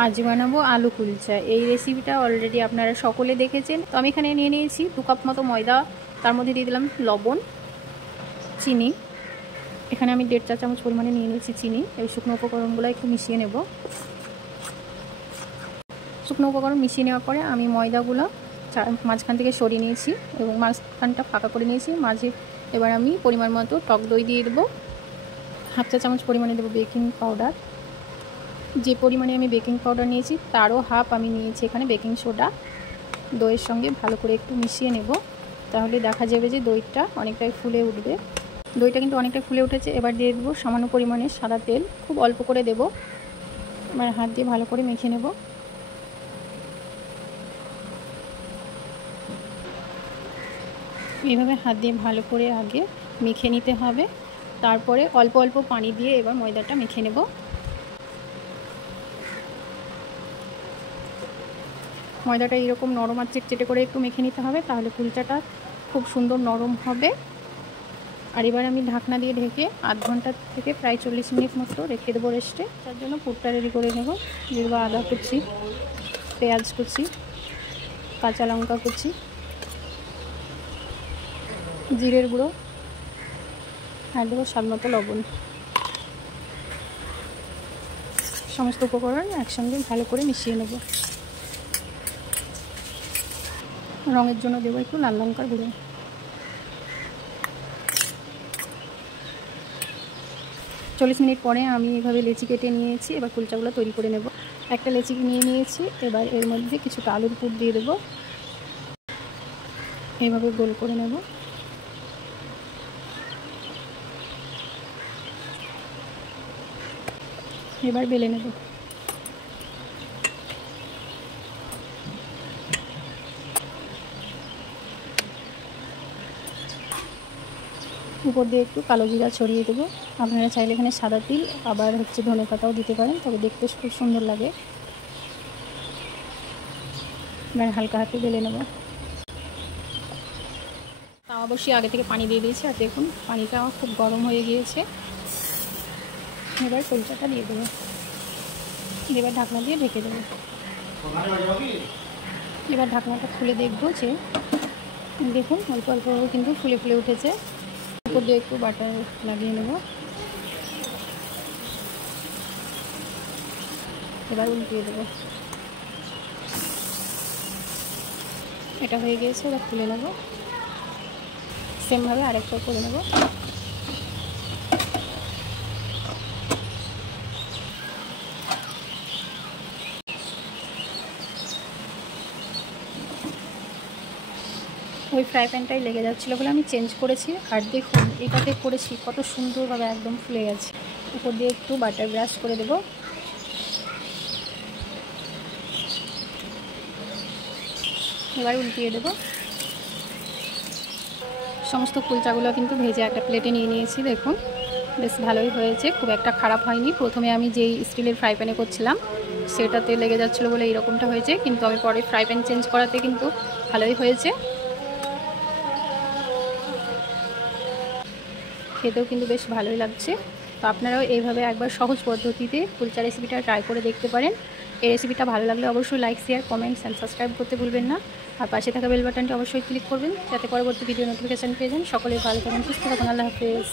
আজ বানাবো আলু কুলচা। এই রেসিপিটা অলরেডি আপনারা সকলে দেখেছেন। তো আমি এখানে নিয়ে নিয়েছি 2 কাপ মতো ময়দা, তার মধ্যে দিয়ে দিলাম লবণ, চিনি। এখানে আমি 1.5 চা চামচ পরিমাণে নিয়ে নিয়েছি চিনি। এই শুকনো উপকরণগুলো একটু মিশিয়ে নেব। শুকনো উপকরণ মিশিয়ে নেওয়ার পরে আমি ময়দাগুলো মাঝখান থেকে সরিয়ে নিয়েছি এবং মাঝখানটা ফাঁকা করে নিয়েছি। মাঝে এবার আমি পরিমাণ মতো টক দই দিয়ে দেবো। 1/2 চা চামচ পরিমাণে দেবো বেকিং পাউডার। যে পরিমাণে আমি বেকিং পাউডার নিয়েছি তারও হাফ আমি নিয়েছি এখানে বেকিং সোডা। দইয়ের সঙ্গে ভালো করে একটু মিশিয়ে নেব, তাহলে দেখা যাবে যে দইটা অনেকটাই ফুলে উঠবে। দইটা কিন্তু অনেকটাই ফুলে উঠেছে। এবার দিয়ে দেবো সামান্য পরিমাণে সাদা তেল, খুব অল্প করে দেব। এবার হাত দিয়ে ভালো করে মেখে নেব। এইভাবে হাত দিয়ে ভালো করে আগে মেখে নিতে হবে, তারপরে অল্প অল্প পানি দিয়ে এবার ময়দাটা মেখে নেব। ময়দাটা এরকম নরম আর চেটচেটে করে একটু মেখে নিতে হবে, তাহলে কুলচাটা খুব সুন্দর নরম হবে। আর এবার আমি ঢাকনা দিয়ে ঢেকে আধ ঘন্টা থেকে প্রায় 40 মিনিট মতো রেখে দেবো রেস্টে। তার জন্য পুরটা রেডি করে নেব। দিয়ে দেবো আদা কুচি, পেঁয়াজ কুচি, কাঁচা লঙ্কা কুচি, জিরের গুঁড়ো, আর দেবো স্বাদ মতো লবণ। সমস্ত উপকরণ একসঙ্গে ভালো করে মিশিয়ে নেব। রঙের জন্য দেবো একটু লাল লঙ্কার গুঁড়ো। চল্লিশ মিনিট পরে আমি এভাবে লেচি কেটে নিয়েছি। এবার কুলচাগুলো তৈরি করে নেব। একটা লেচি নিয়ে নিয়েছি। এবার এর মধ্যে কিছুটা আলুর পুর দিয়ে দেবো। এইভাবে গোল করে নেব। এবার বেলে নেব। উপর দিয়ে একটু কালো জিরা ছড়িয়ে দেবো। আপনারা চাইলে এখানে সাদা তিল আবার ধনে পাতাও দিতে পারেন, তবে দেখতে খুব সুন্দর লাগে। এবার হালকা হাতে বেলে নেব। তাও অবশ্যই আগে থেকে পানি দিয়ে দিয়েছি, আর দেখুন পানিটা খুব গরম হয়ে গিয়েছে। এবার কুলচাটা দিয়ে দেবো। এবার ঢাকনা দিয়ে ঢেকে দেবো। এবার ঢাকনাটা খুলে দেখবো যে দেখুন অল্প অল্প কিন্তু ফুলে ফুলে উঠেছে। উপর দিয়ে একটু বাটার লাগিয়ে নেব। এবার উল্টিয়ে দেবো। এটা হয়ে গিয়েছে। এবার তুলে নেব। সেমভাবে আরেকটা করে নেব। ওই ফ্রাই প্যানটাই লেগে যাচ্ছিলো বলে আমি চেঞ্জ করেছি। আর দেখুন এটাতে করেছি কত সুন্দরভাবে একদম ফুলে গেছে। উপর দিয়ে একটু বাটার ব্রাশ করে দেব। এবার উল্টিয়ে দেব। সমস্ত কুলচাগুলো কিন্তু ভেজে একটা প্লেটে নিয়ে নিয়েছি। দেখুন বেশ ভালোই হয়েছে, খুব একটা খারাপ হয়নি। প্রথমে আমি যেই স্টিলের ফ্রাই প্যানে করছিলাম সেটাতে লেগে যাচ্ছিলো বলে এইরকমটা হয়েছে, কিন্তু আমি পরে ফ্রাই প্যান চেঞ্জ করাতে কিন্তু ভালোই হয়েছে। খেতেও কিন্তু বেশ ভালোই লাগছে। তো আপনারাও এইভাবে একবার সহজ পদ্ধতিতে কুলচা রেসিপিটা ট্রাই করে দেখতে পারেন। এই রেসিপিটা ভালো লাগলে অবশ্যই like, share, comments and subscribe করতে ভুলবেন না। আর পাশে থাকা বেল বাটনটি অবশ্যই ক্লিক করবেন, যাতে পরবর্তী ভিডিও নোটিফিকেশান পেয়ে যান। সকলেই ভালো থাকুন, সুস্থ থাকুন। আল্লাহ হাফেজ।